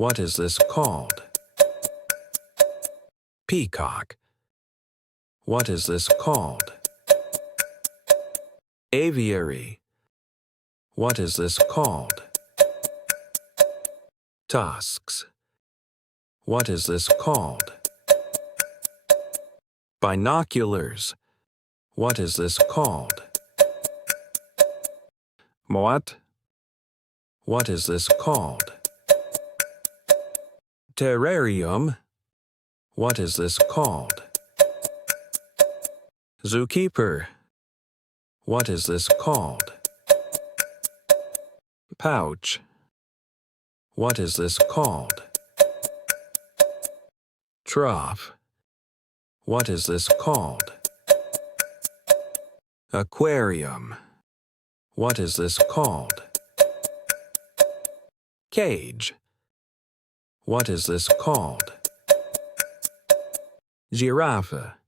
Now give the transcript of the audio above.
What is this called? Peacock. What is this called? Aviary. What is this called? Tusks. What is this called? Binoculars. What is this called? What? What is this called? Terrarium. What is this called? Zookeeper. What is this called? Pouch. What is this called? Trough. What is this called? Aquarium. What is this called? Cage. What is this called? Giraffe.